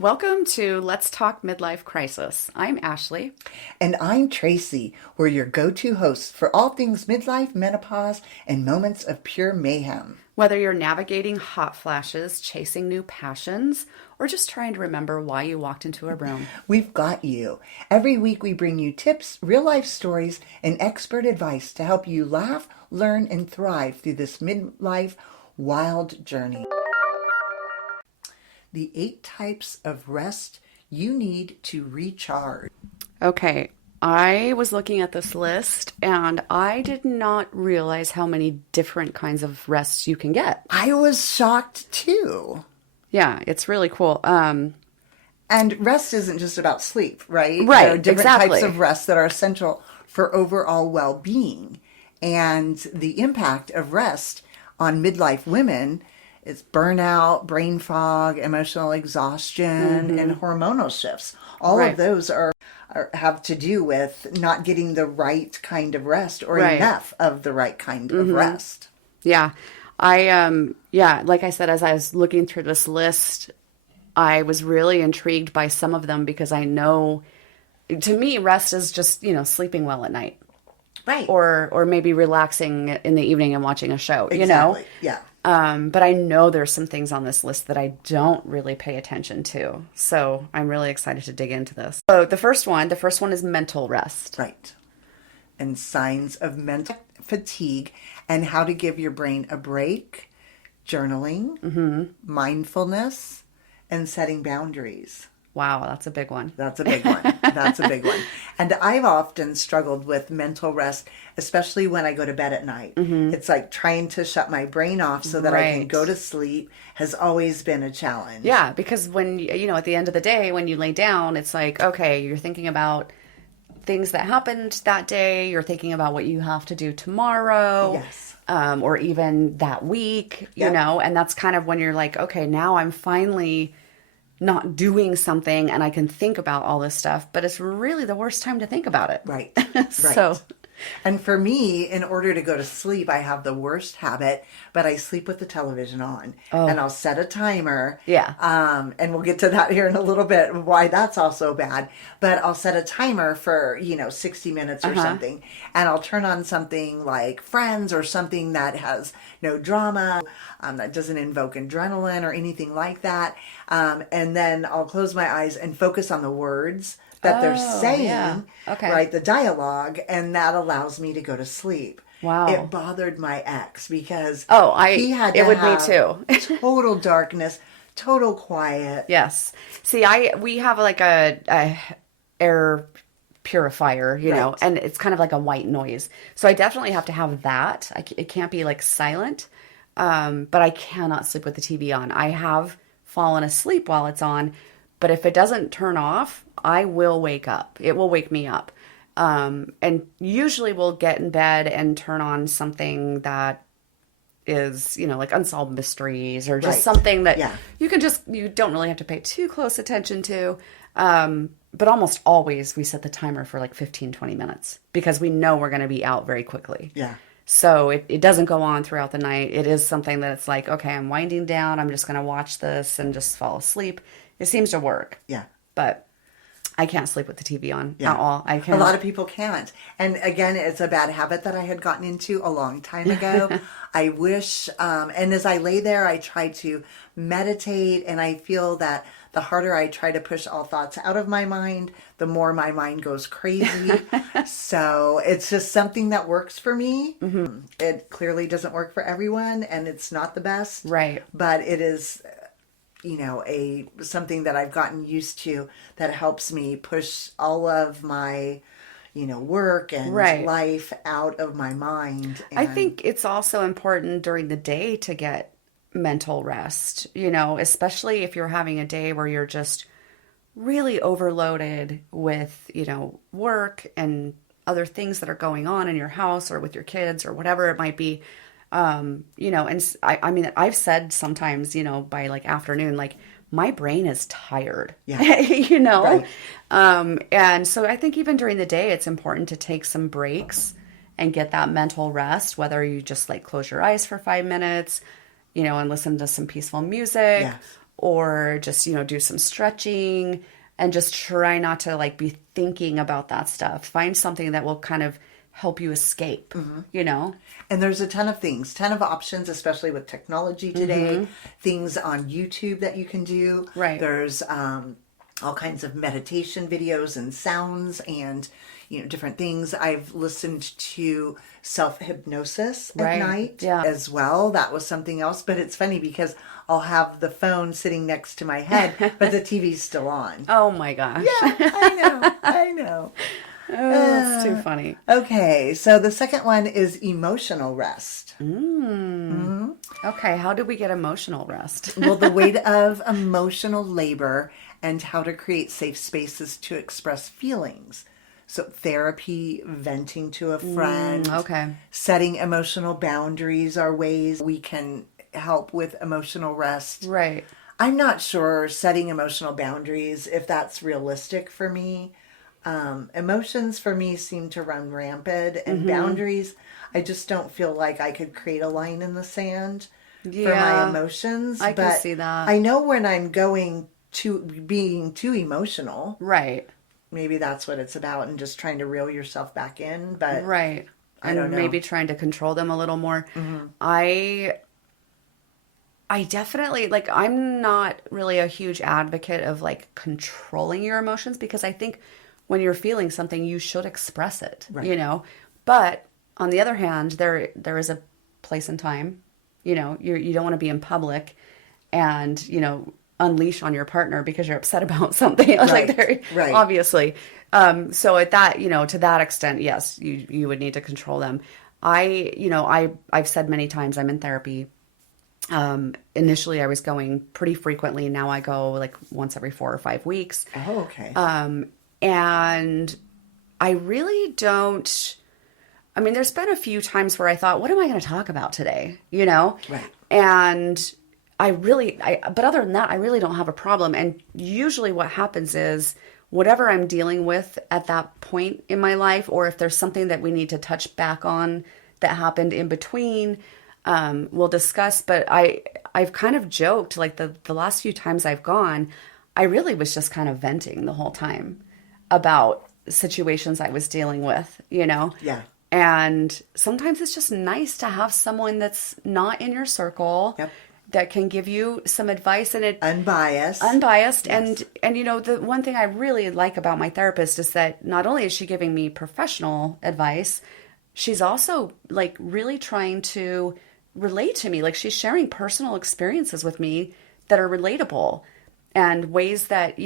Welcome to Let's Talk Midlife Crisis. I'm Ashley. And I'm Tracy. We're your go-to hosts for all things midlife, menopause, and moments of pure mayhem. Whether you're navigating hot flashes, chasing new passions, or just trying to remember why you walked into a room, We've got you. Every week we bring you tips, real-life stories, and expert advice to help you laugh, learn, and thrive through this midlife wild journey. The 8 types of rest you need to recharge. Okay, I was looking at this list and I did not realize how many different kinds of rests you can get. I was shocked too. Yeah, it's really cool. And rest isn't just about sleep, right? Right, There are different exactly. types of rest that are essential for overall well-being. And the impact of rest on midlife women is burnout, brain fog, emotional exhaustion, and hormonal shifts. All Right. of those have to do with not getting the right kind of rest or Right. enough of the right kind of rest. Yeah. Like I said, as I was looking through this list, I was really intrigued by some of them because I know, to me, rest is just, sleeping well at night Right. or maybe relaxing in the evening and watching a show, Exactly. Yeah. But I know there's some things on this list that I don't really pay attention to. So I'm really excited to dig into this. So the first one is mental rest. Right. And signs of mental fatigue and how to give your brain a break, journaling, mindfulness, and setting boundaries. Wow, that's a big one. That's a big one. That's a big one. And I've often struggled with mental rest, especially when I go to bed at night. It's like trying to shut my brain off so that I can Right. go to sleep has always been a challenge. Yeah, because when, at the end of the day, when you lay down, it's like, okay, you're thinking about things that happened that day. You're thinking about what you have to do tomorrow. Yes. Or even that week, Yep. and that's kind of when you're like, okay, now I'm finally not doing something and I can think about all this stuff, but it's really the worst time to think about it. Right. So, And for me, in order to go to sleep, I have the worst habit, but I sleep with the television on. And I'll set a timer. Yeah. And we'll get to that here in a little bit, why that's also bad. But I'll set a timer for, 60 minutes or something. And I'll turn on something like Friends or something that has no drama, that doesn't invoke adrenaline or anything like that. And then I'll close my eyes and focus on the words that they're saying, yeah. Okay. right, the dialogue, and that allows me to go to sleep. Wow. It bothered my ex because he had it to would have me too. total darkness, total quiet. Yes. See, we have like a air purifier, Right. and it's kind of like a white noise. So I definitely have to have that. It can't be like silent. But I cannot sleep with the TV on. I have fallen asleep while it's on, but if it doesn't turn off, I will wake up. It will wake me up. And usually we'll get in bed and turn on something that is, like unsolved mysteries or just Right. something that Yeah. you don't really have to pay too close attention to. But almost always we set the timer for like 15, 20 minutes because we know we're going to be out very quickly. Yeah. So it doesn't go on throughout the night. It is something that it's like, okay, I'm winding down. I'm just going to watch this and just fall asleep. It seems to work. Yeah. But I can't sleep with the TV on Yeah. at all. I A can't. lot of people can't. And again, it's a bad habit that I had gotten into a long time ago. I wish, and as I lay there, I try to meditate, and I feel that the harder I try to push all thoughts out of my mind, the more my mind goes crazy. So it's just something that works for me. It clearly doesn't work for everyone, and it's not the best. Right. But it is something that I've gotten used to that helps me push all of my, work and Right. life out of my mind. I And think it's also important during the day to get mental rest, especially if you're having a day where you're just really overloaded with, work and other things that are going on in your house or with your kids or whatever it might be. I mean, I've said sometimes, by like afternoon, like my brain is tired, Yeah. Right. Right. And so I think even during the day, it's important to take some breaks and get that mental rest, whether you just like close your eyes for 5 minutes, and listen to some peaceful music, Yes. or just, do some stretching and just try not to like be thinking about that stuff. Find something that will kind of help you escape, you know? And there's a ton of options, especially with technology today. Things on YouTube that you can do. Right. There's all kinds of meditation videos and sounds and different things. I've listened to self-hypnosis at night as well. That was something else. But it's funny because I'll have the phone sitting next to my head, but the TV's still on. Oh my gosh. Yeah, I know. Oh, that's too funny. Okay, so the second one is emotional rest. Okay, how do we get emotional rest? Well, the weight of emotional labor and how to create safe spaces to express feelings. So therapy, venting to a friend, okay. setting emotional boundaries are ways we can help with emotional rest. Right. I'm not sure setting emotional boundaries, if that's realistic for me. Emotions for me seem to run rampant, and boundaries, I just don't feel like I could create a line in the sand for my emotions. I can see that. I know when I'm going to being too emotional. Right. Maybe that's what it's about, and just trying to reel yourself back in. But right. I don't know. Maybe trying to control them a little more. I definitely, like, I'm not really a huge advocate of like controlling your emotions, because I think when you're feeling something, you should express it, But on the other hand, there is a place and time, you don't want to be in public and, unleash on your partner because you're upset about something. Right. Obviously. So at that, to that extent, yes, you would need to control them. I've said many times I'm in therapy. Initially I was going pretty frequently. Now I go like once every 4 or 5 weeks. Oh, okay. And I really don't, there's been a few times where I thought, what am I going to talk about today? Right. And but other than that, I really don't have a problem. And usually what happens is whatever I'm dealing with at that point in my life, or if there's something that we need to touch back on that happened in between, we'll discuss. But I've kind of joked, like the last few times I've gone, I really was just kind of venting the whole time about situations I was dealing with, Yeah. And sometimes it's just nice to have someone that's not in your circle. Yep. That can give you some advice, and Unbiased. Yes. And the one thing I really like about my therapist is that not only is she giving me professional advice, she's also like really trying to relate to me. Like, she's sharing personal experiences with me that are relatable and ways that,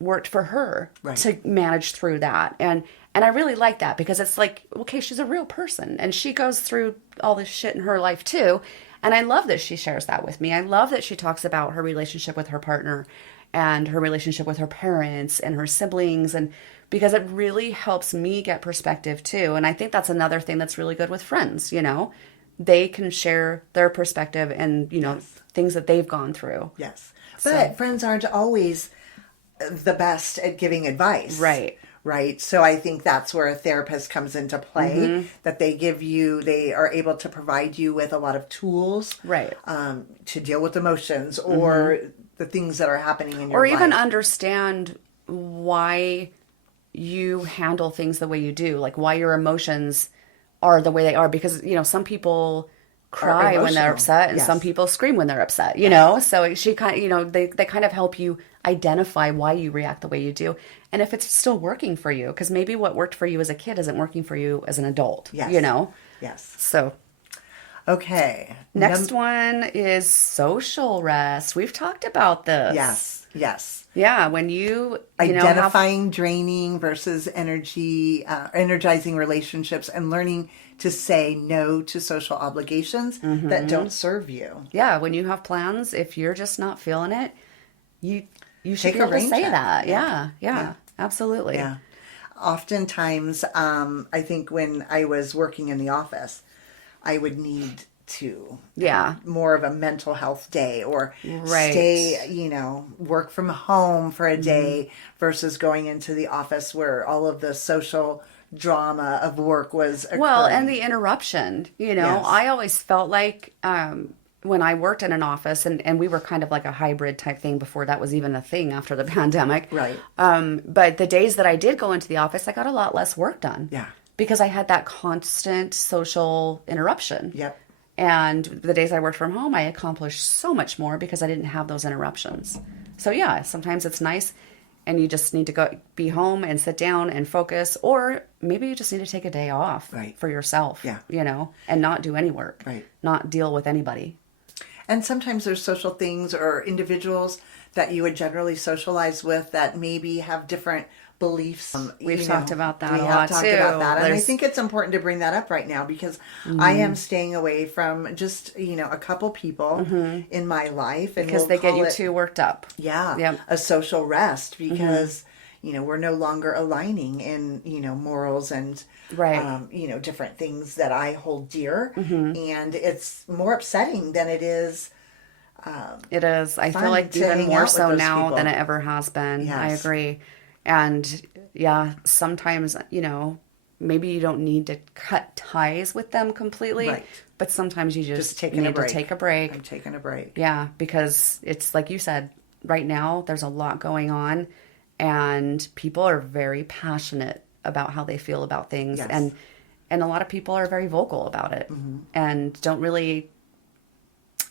worked for her to manage through that. And I really like that, because it's like, okay, she's a real person and she goes through all this shit in her life too. And I love that she shares that with me. I love that she talks about her relationship with her partner and her relationship with her parents and her siblings, and because it really helps me get perspective too. And I think that's another thing that's really good with friends, They can share their perspective and, things that they've gone through. Yes. But friends aren't always the best at giving advice. Right. Right. So I think that's where a therapist comes into play, that they are able to provide you with a lot of tools. Right. To deal with emotions or the things that are happening in your life. Or life. even understand why you handle things the way you do, like why your emotions are the way they are. Because, some people cry when they're upset, and some people scream when they're upset, So she kind of, they kind of help you identify why you react the way you do. And if it's still working for you, because maybe what worked for you as a kid isn't working for you as an adult, Yes. So. Okay. Next one is social rest. We've talked about this. Yes. Yeah, when you identifying draining versus energizing relationships, and learning to say no to social obligations that don't serve you. Yeah, when you have plans, if you're just not feeling it, you should Take be able a to rain say check. that. Yeah, absolutely. Yeah. Oftentimes, I think when I was working in the office, I would need to have more of a mental health day, or stay, work from home for a day versus going into the office where all of the social drama of work was occurring. Well, and the interruption, Yes. I always felt like when I worked in an office, and we were kind of like a hybrid type thing before that was even a thing after the pandemic. Right. But the days that I did go into the office, I got a lot less work done. Yeah. Because I had that constant social interruption. Yep. And the days I worked from home, I accomplished so much more because I didn't have those interruptions. So yeah, sometimes it's nice and you just need to go be home and sit down and focus, or maybe you just need to take a day off Right. for yourself, Yeah. and not do any work, Right. not deal with anybody. And sometimes there's social things or individuals that you would generally socialize with that maybe have different beliefs. We've talked about that we a have lot talked too. about that, and I There's- think it's important to bring that up right now because I am staying away from just a couple people in my life, and Because we'll they get call you it, too worked up. yeah, Yep. a social rest because we're no longer aligning in morals and Right. different things that I hold dear, and it's more upsetting than it is. It is. I Fun feel like to even hang more out with so those now people. than it ever has been. I Yes. agree. And yeah, sometimes, maybe you don't need to cut ties with them completely, Right. but sometimes you just taking a need break. to take a break. I'm taking a break. Yeah, because it's like you said, right now there's a lot going on and people are very passionate about how they feel about things, Yes. and a lot of people are very vocal about it and don't really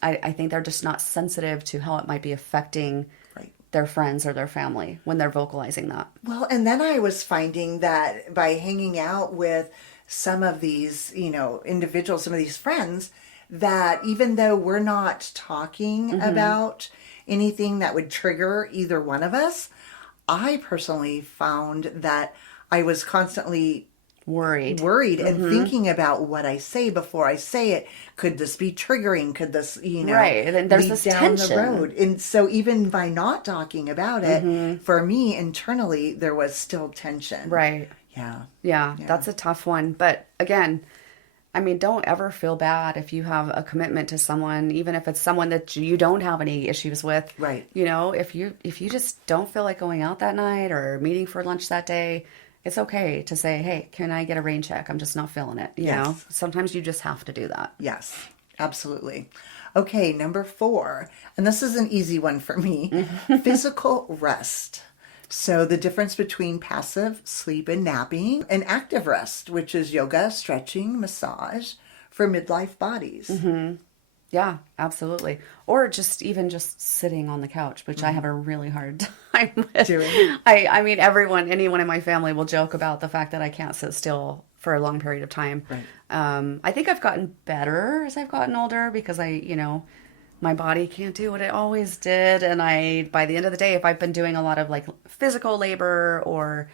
I think they're just not sensitive to how it might be affecting Right. their friends or their family when they're vocalizing that. Well, and then I was finding that by hanging out with some of these, individuals, some of these friends, that even though we're not talking about anything that would trigger either one of us, I personally found that I was constantly Worried. and thinking about what I say before I say it. Could this be triggering? Could this, Right, and then there's lead this down tension. the road? And so even by not talking about it, for me internally, there was still tension. Right. Yeah. Yeah, that's a tough one. But again, don't ever feel bad if you have a commitment to someone, even if it's someone that you don't have any issues with. Right. If you just don't feel like going out that night or meeting for lunch that day, it's okay to say, "Hey, can I get a rain check? I'm just not feeling it." You know? Sometimes you just have to do that. Yes, absolutely. Okay, number 4, and this is an easy one for me, physical rest. So the difference between passive sleep and napping, and active rest, which is yoga, stretching, massage for midlife bodies. Yeah, absolutely. Or just even just sitting on the couch, which I have a really hard time with. Doing. Anyone in my family will joke about the fact that I can't sit still for a long period of time. Right. I think I've gotten better as I've gotten older because my body can't do what it always did. And by the end of the day, if I've been doing a lot of like physical labor or,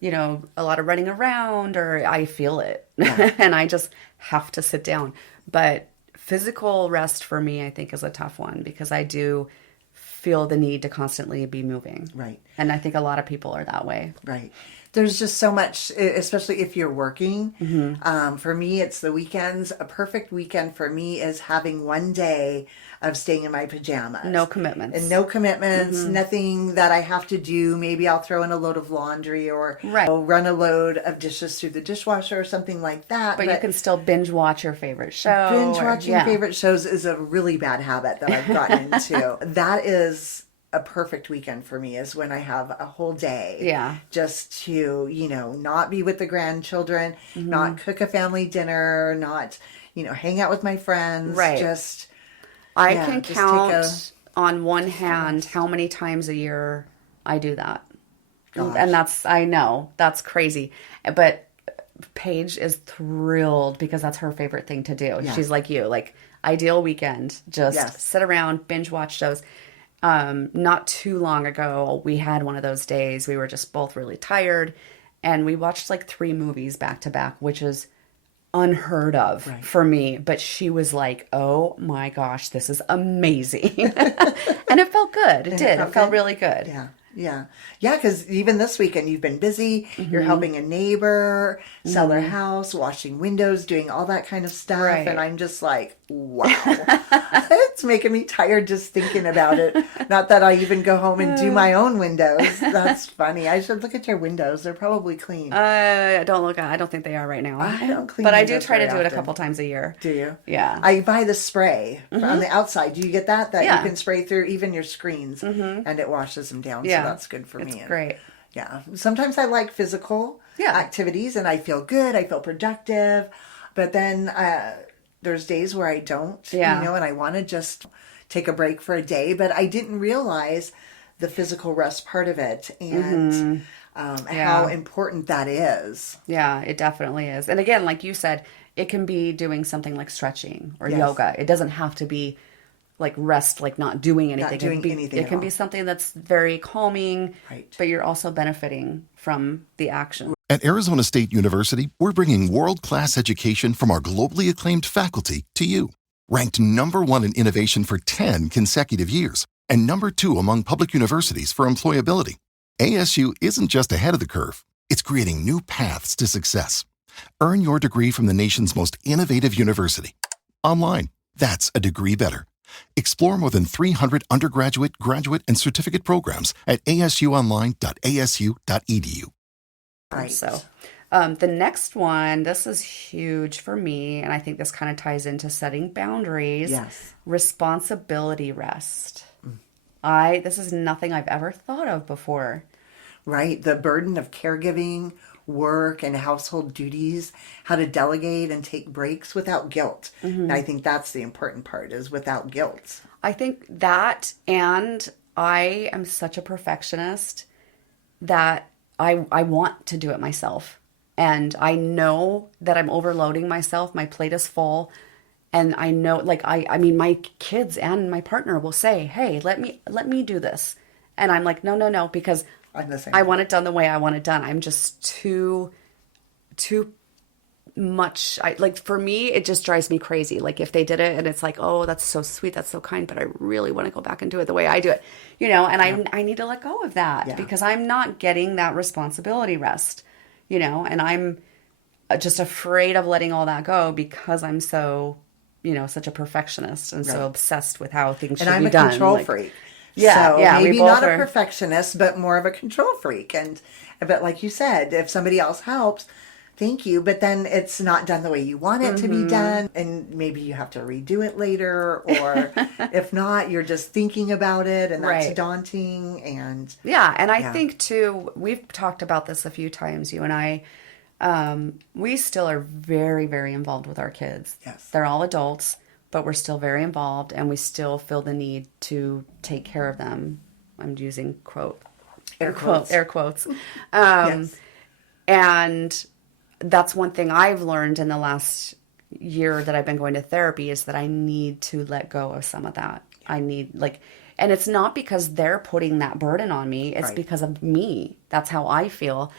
a lot of running around, or I feel it and I just have to sit down. But physical rest for me, I think, is a tough one because I do feel the need to constantly be moving. Right. And I think a lot of people are that way. Right. There's just so much, especially if you're working. For me, it's the weekends. A perfect weekend for me is having one day of staying in my pajamas. No commitments. And no commitments, nothing that I have to do. Maybe I'll throw in a load of laundry or I'll run a load of dishes through the dishwasher or something like that. But you can still binge watch your favorite show. Binge watching favorite shows is a really bad habit that I've gotten into. That is a perfect weekend for me, is when I have a whole day. Yeah. Just to, not be with the grandchildren, not cook a family dinner, not, hang out with my friends. Right. Just, I yeah, can just count on one hand how many times a year I do that. Gosh. And I know, that's crazy. But Paige is thrilled because that's her favorite thing to do. Yeah. She's like you, like ideal weekend, just sit around, binge watch shows. Not too long ago, we had one of those days. We were just both really tired and we watched like 3 movies back to back, which is unheard of for me. But she was like, "Oh my gosh, this is amazing." And it felt good. It did. It felt really good. Yeah. Yeah. Yeah, because even this weekend you've been busy. You're helping a neighbor sell their house, washing windows, doing all that kind of stuff. Right. And I'm just like, wow. It's making me tired just thinking about it. Not that I even go home and do my own windows. That's funny. I should look at your windows. They're probably clean. Don't look at. I don't think they are right now. I don't clean But I do windows try to very do it a often. couple times a year. Do you? Yeah. I buy the spray on the outside. Do you get that? That Yeah. you can spray through even your screens and it washes them down. Yeah. So that's good for me. It's great. Yeah. Sometimes I like physical activities and I feel good. I feel productive. But then there's days where I don't, Yeah. and I want to just take a break for a day. But I didn't realize the physical rest part of it and how important that is. Yeah, it definitely is. And again, like you said, it can be doing something like stretching or Yes. yoga. It doesn't have to be like rest, like not doing anything. Not doing it can be, anything It at can all. be something that's very calming, Right. but you're also benefiting from the action. At Arizona State University, we're bringing world-class education from our globally acclaimed faculty to you. Ranked number 1 in innovation for 10 consecutive years and number 2 among public universities for employability. ASU isn't just ahead of the curve, it's creating new paths to success. Earn your degree from the nation's most innovative university. Online, that's a degree better. Explore more than 300 undergraduate, graduate, and certificate programs at asuonline.asu.edu. Right. So the next one, this is huge for me, and I think this kind of ties into setting boundaries. Yes. Responsibility rest. This is nothing I've ever thought of before. Right. The burden of caregiving, work, and household duties, how to delegate and take breaks without guilt. And I think that's the important part is without guilt. I think that, and I am such a perfectionist that I want to do it myself. And I know that I'm overloading myself. My plate is full. And I know, like, I mean, my kids and my partner will say, hey, let me do this. And I'm like, no, because I'm the same. I want it done the way I want it done. I'm just too much. For me, it just drives me crazy. Like if they did it and it's like, oh, that's so sweet, that's so kind, but I really want to go back and do it the way I do it, and I need to let go of that because I'm not getting that responsibility rest, and I'm just afraid of letting all that go because I'm so, such a perfectionist and so obsessed with how things should And I'm be a done. control Like, freak. Yeah, So yeah, we maybe both not are. a perfectionist, but more of a control freak. But like you said, if somebody else helps, thank you. But then it's not done the way you want it to be done. And maybe you have to redo it later. Or if not, you're just thinking about it and that's Right. daunting. And Yeah, and I think too, we've talked about this a few times, you and I. We still are very, very involved with our kids. Yes. They're all adults, but we're still very involved and we still feel the need to take care of them. I'm using Air quotes. air quotes. Yes. And that's one thing I've learned in the last year that I've been going to therapy is that I need to let go of some of that. I need and it's not because they're putting that burden on me. It's Right. because of me. That's how I feel.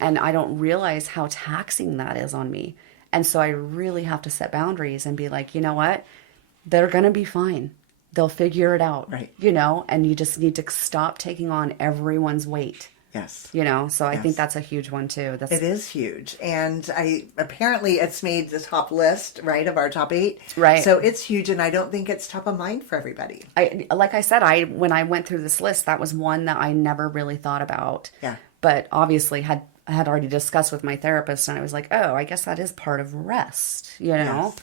And I don't realize how taxing that is on me. And so I really have to set boundaries and be like, you know what? They're going to be fine. They'll figure it out. Right. And you just need to stop taking on everyone's weight. Yes. So I Yes. think that's a huge one too. It is huge. And apparently it's made the top list, right, of our top 8. Right. So it's huge, and I don't think it's top of mind for everybody. Like I said, when I went through this list, that was one that I never really thought about. Yeah. But obviously had already discussed with my therapist, and I was like, oh, I guess that is part of rest, Yes.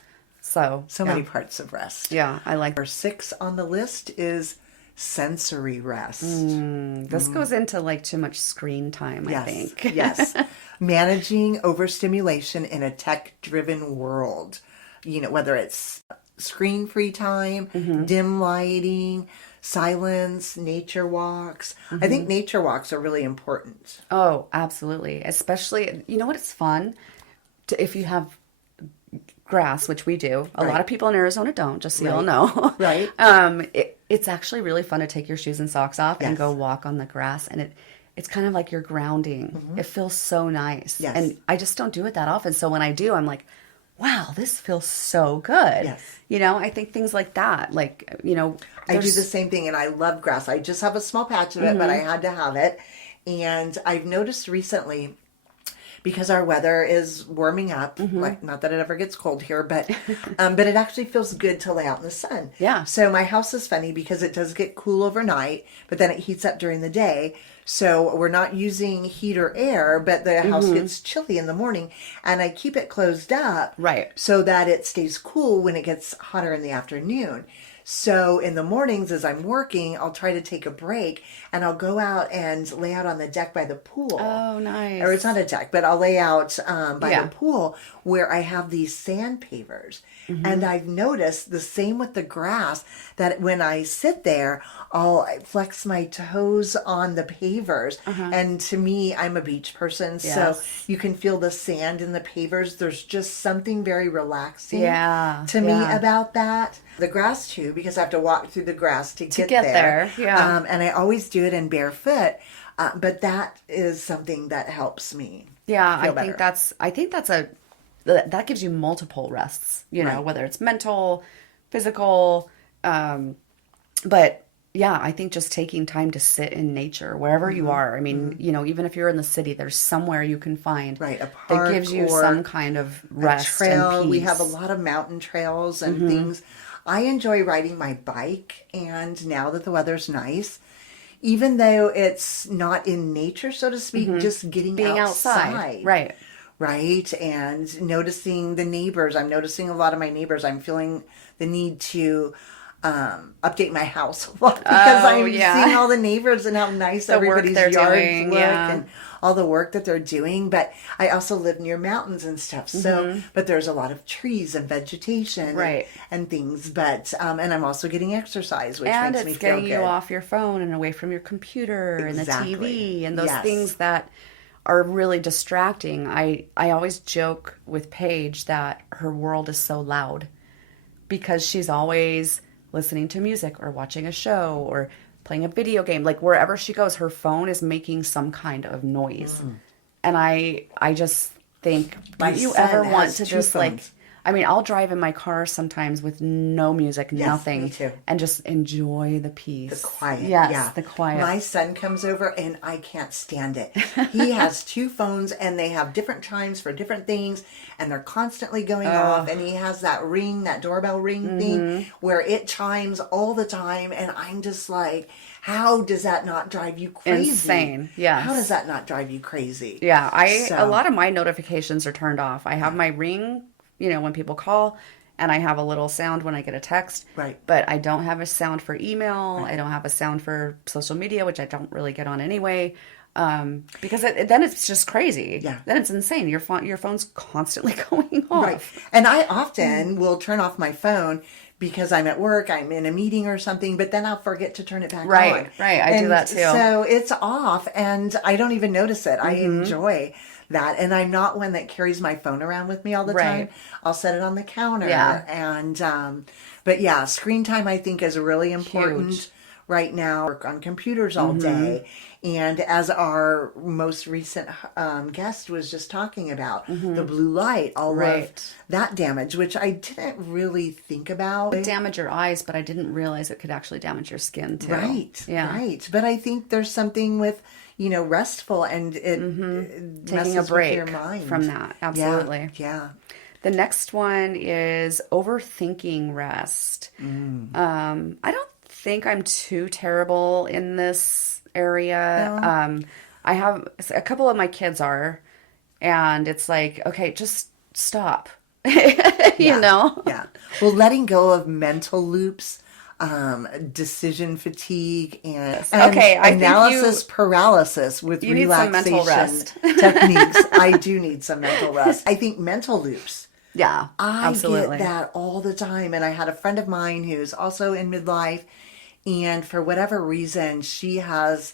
So Many parts of rest. Yeah, I like. Number 6 on the list is sensory rest. This goes into like too much screen time, Yes. I think. Yes. Managing overstimulation in a tech-driven world. Whether it's screen-free time, dim lighting, silence, nature walks. I think nature walks are really important. Oh, absolutely. Especially, you know what? It's fun if you have grass, which we do. A lot of people in Arizona don't, just so you all know. Right. It's actually really fun to take your shoes and socks off and Yes. go walk on the grass, and it's kind of like you're grounding. It feels so nice. Yes. And I just don't do it that often. So when I do, I'm like, wow, this feels so good. Yes. I think things like that, I do there's- the same thing, and I love grass. I just have a small patch of it, but I had to have it. And I've noticed recently because our weather is warming up. Like, not that it ever gets cold here, but it actually feels good to lay out in the sun. Yeah. So my house is funny because it does get cool overnight, but then it heats up during the day. So we're not using heat or air, but the house gets chilly in the morning, and I keep it closed up Right. so that it stays cool when it gets hotter in the afternoon. So in the mornings as I'm working, I'll try to take a break and I'll go out and lay out on the deck by the pool. Oh, nice. Or it's not a deck, but I'll lay out by Yeah. the pool where I have these sand pavers. And I've noticed the same with the grass, that when I sit there, I'll flex my toes on the pavers. And to me, I'm a beach person, so Yes. you can feel the sand in the pavers. There's just something very relaxing Yeah, to me yeah. about that. The grass too, because I have to walk through the grass to get get there. there, yeah. And I always do it in barefoot, but that is something that helps me. Yeah, feel I think better. that gives you multiple rests, Right. whether it's mental, physical, but yeah, I think just taking time to sit in nature wherever you are. I mean, even if you're in the city, there's somewhere you can find Right, a that park gives you or some kind of rest Trail. and peace. We have a lot of mountain trails and things. I enjoy riding my bike, and now that the weather's nice, even though it's not in nature, so to speak, just getting Being outside. Right. Right, and noticing the neighbors. I'm noticing a lot of my neighbors. I'm feeling the need to update my house a lot because I'm yeah. seeing all the neighbors and how nice The work everybody's they're yards doing, look yeah. and all the work that they're doing. But I also live near mountains and stuff, so but there's a lot of trees and vegetation Right. and things. But and I'm also getting exercise, which And makes me it's feel getting good. you off your phone and away from your computer and the Exactly. TV and those Yes. things that are really distracting. I always joke with Paige that her world is so loud because she's always listening to music or watching a show or playing a video game. Like wherever she goes, her phone is making some kind of noise. And I just think, My do you son ever want has to two just phones. I'll drive in my car sometimes with no music, Yes, nothing, me too. and just enjoy the peace. The quiet. Yes, yeah. the quiet. My son comes over and I can't stand it. He has two phones and they have different chimes for different things and they're constantly going off, and he has that ring, that doorbell ring thing where it chimes all the time, and I'm just like, how does that not drive you crazy? Insane, yes. How does that not drive you crazy? Yeah, a So- lot of my notifications are turned off. I have my ring, when people call, and I have a little sound when I get a text. Right. But I don't have a sound for email. I don't have a sound for social media, which I don't really get on anyway. Because then it's just crazy. Yeah. Then it's insane. Your phone's constantly going off. Right. And I often will turn off my phone because I'm at work, I'm in a meeting or something, but then I'll forget to turn it back on. Right. I do that too. So it's off and I don't even notice it. I enjoy that. And I'm not one that carries my phone around with me all the Right. time. I'll set it on the counter. Yeah. And, but yeah, screen time I think is really important. Huge. Right now, work on computers all day. And as our most recent guest was just talking about, the blue light, all of Right. that damage, which I didn't really think about. Damage your eyes, but I didn't realize it could actually damage your skin too. Right, Yeah. right. But I think there's something with, restful and it Taking messes a with break your mind. from that. Absolutely. Yeah. The next one is overthinking rest. I don't think I'm too terrible in this area. I have a couple of my kids are, and it's like, okay, just stop. you know? Yeah. Well, letting go of mental loops, decision fatigue, and Okay, I think analysis paralysis with you need some relaxation mental rest. techniques. I do need some mental rest. I think mental loops. Yeah, I absolutely. get that all the time. And I had a friend of mine who's also in midlife, and for whatever reason, she has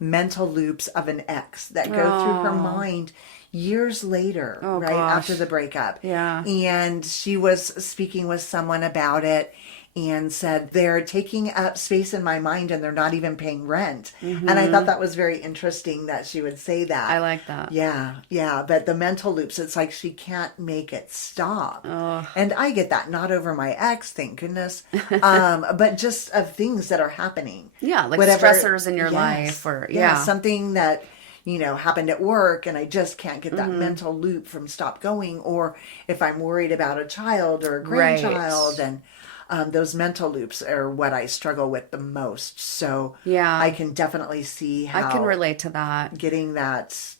mental loops of an ex that go through her mind years later, right gosh. after the breakup. Yeah. And she was speaking with someone about it and said, they're taking up space in my mind and they're not even paying rent. And I thought that was very interesting that she would say that. I like that. Yeah. But the mental loops, it's like she can't make it stop. And I get that. Not over my ex, thank goodness. But just of things that are happening. Yeah, like Whatever- stressors in your life or, yeah. Something that happened at work and I just can't get that mental loop from stop going, or if I'm worried about a child or a grandchild, and those mental loops are what I struggle with the most. So Yeah. I can definitely see how I can relate to that. getting that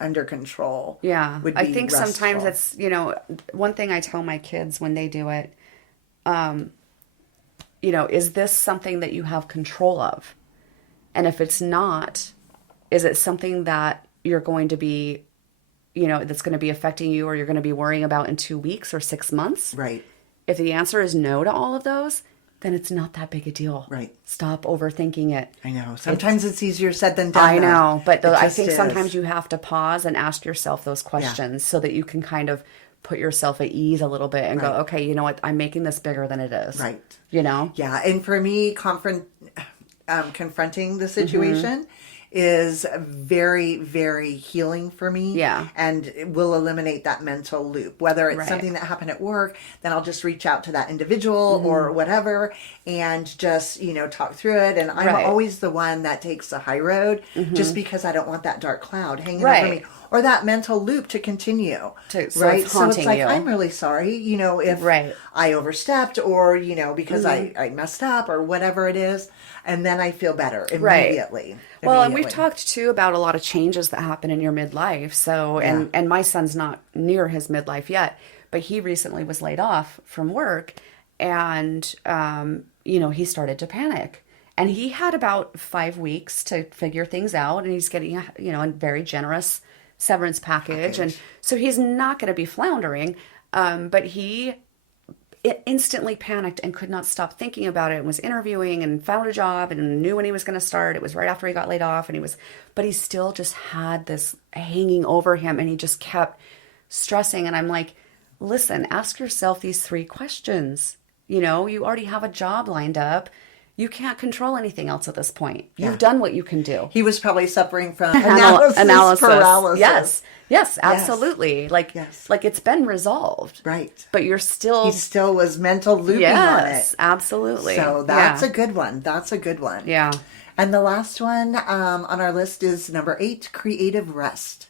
under control Yeah. would be I think restful. sometimes it's, one thing I tell my kids when they do it, is this something that you have control of? And if it's not, is it something that you're going to be, that's going to be affecting you, or you're going to be worrying about in 2 weeks or 6 months? Right. If the answer is no to all of those, then it's not that big a deal. Right. Stop overthinking it. I know. Sometimes it's easier said than done. I know, but I just think is. sometimes you have to pause and ask yourself those questions so that you can kind of put yourself at ease a little bit and go, okay, you know what? I'm making this bigger than it is. Right. Yeah. And for me, confronting the situation is very, very healing for me. Yeah. And it will eliminate that mental loop. Whether it's something that happened at work, then I'll just reach out to that individual or whatever and just, talk through it. And I'm always the one that takes the high road just because I don't want that dark cloud hanging over me, or that mental loop to continue. So it's like, I'm really sorry, if I overstepped, or, because I messed up or whatever it is. And then I feel better immediately. Well, and we've talked too about a lot of changes that happen in your midlife. So, and my son's not near his midlife yet, but he recently was laid off from work, and, he started to panic. And he had about 5 weeks to figure things out, and he's getting, a very generous severance package. And so he's not going to be floundering, but he instantly panicked and could not stop thinking about it, and was interviewing and found a job and knew when he was going to start. It was right after he got laid off, but he still just had this hanging over him, and he just kept stressing. And I'm like, listen, ask yourself these 3 questions. You already have a job lined up. You can't control anything else at this point. You've done what you can do. He was probably suffering from analysis paralysis. Yes, absolutely. Like it's been resolved. Right. But he still was mental looping on it. Yes, absolutely. So that's a good one. Yeah. And the last one on our list is number 8, creative rest.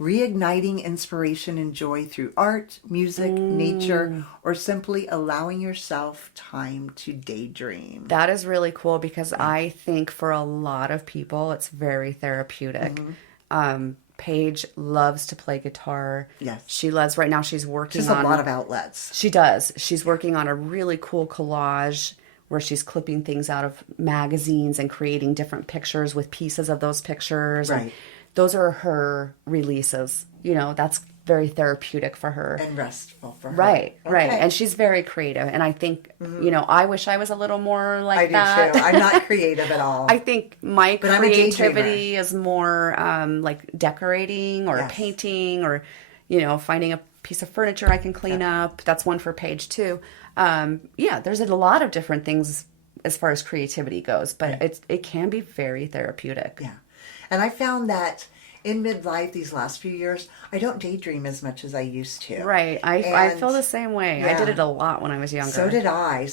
Reigniting inspiration and joy through art, music, nature, or simply allowing yourself time to daydream. That is really cool, because I think for a lot of people, it's very therapeutic. Paige loves to play guitar. Yes. She loves, right now she's working on a lot of outlets. She does. She's working on a really cool collage where she's clipping things out of magazines and creating different pictures with pieces of those pictures. Right. And those are her releases. That's very therapeutic for her. And restful for her. Right. And she's very creative. And I think, I wish I was a little more like that. I do too. I'm not creative at all. I think my creativity is more like decorating or painting, or, finding a piece of furniture I can clean up. That's one for Paige too. There's a lot of different things as far as creativity goes, but it can be very therapeutic. Yeah. And I found that in midlife these last few years, I don't daydream as much as I used to. Right. I feel the same way. Yeah. I did it a lot when I was younger. So did I.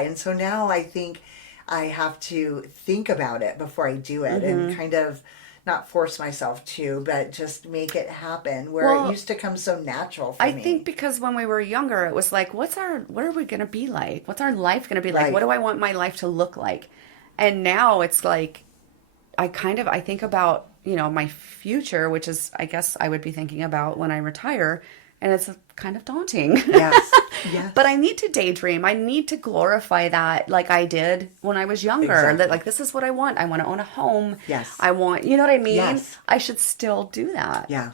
And so now I think I have to think about it before I do it, and kind of not force myself to, but just make it happen, where it used to come so natural for me. I think because when we were younger, it was like, what are we going to be like? What's our life going to be like? What do I want my life to look like? And now it's like, I think about, my future, which is, I guess I would be thinking about when I retire, and it's kind of daunting. Yes. But I need to daydream. I need to glorify that like I did when I was younger. Exactly. That, like, this is what I want. I want to own a home. Yes. I want, you know what I mean? Yes. I should still do that. Yeah.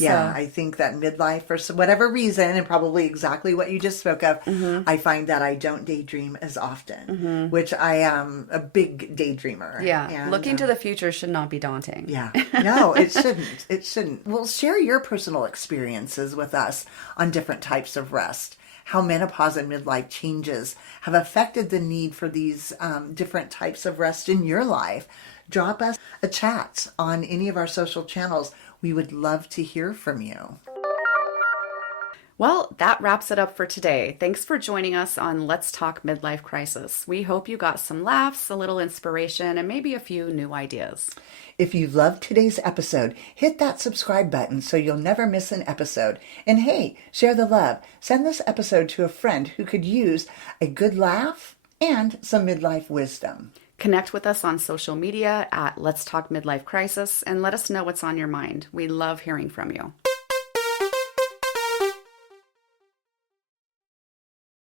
Yeah, I think that midlife, for whatever reason, and probably exactly what you just spoke of, I find that I don't daydream as often, which I am a big daydreamer. Yeah, and, looking to the future should not be daunting. Yeah, no, it shouldn't. It shouldn't. Well, share your personal experiences with us on different types of rest. How menopause and midlife changes have affected the need for these different types of rest in your life. Drop us a chat on any of our social channels. We would love to hear from you. Well, that wraps it up for today. Thanks for joining us on Let's Talk Midlife Crisis. We hope you got some laughs, a little inspiration, and maybe a few new ideas. If you loved today's episode, hit that subscribe button so you'll never miss an episode. And hey, share the love. Send this episode to a friend who could use a good laugh and some midlife wisdom. Connect with us on social media at Let's Talk Midlife Crisis and let us know what's on your mind. We love hearing from you.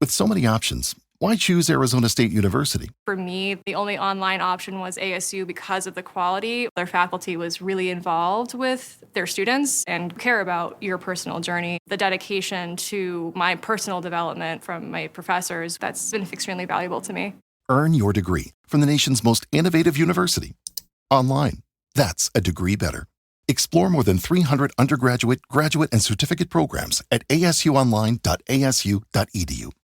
With so many options, why choose Arizona State University? For me, the only online option was ASU because of the quality. Their faculty was really involved with their students and care about your personal journey. The dedication to my personal development from my professors, that's been extremely valuable to me. Earn your degree from the nation's most innovative university. Online. That's a degree better. Explore more than 300 undergraduate, graduate, and certificate programs at asuonline.asu.edu.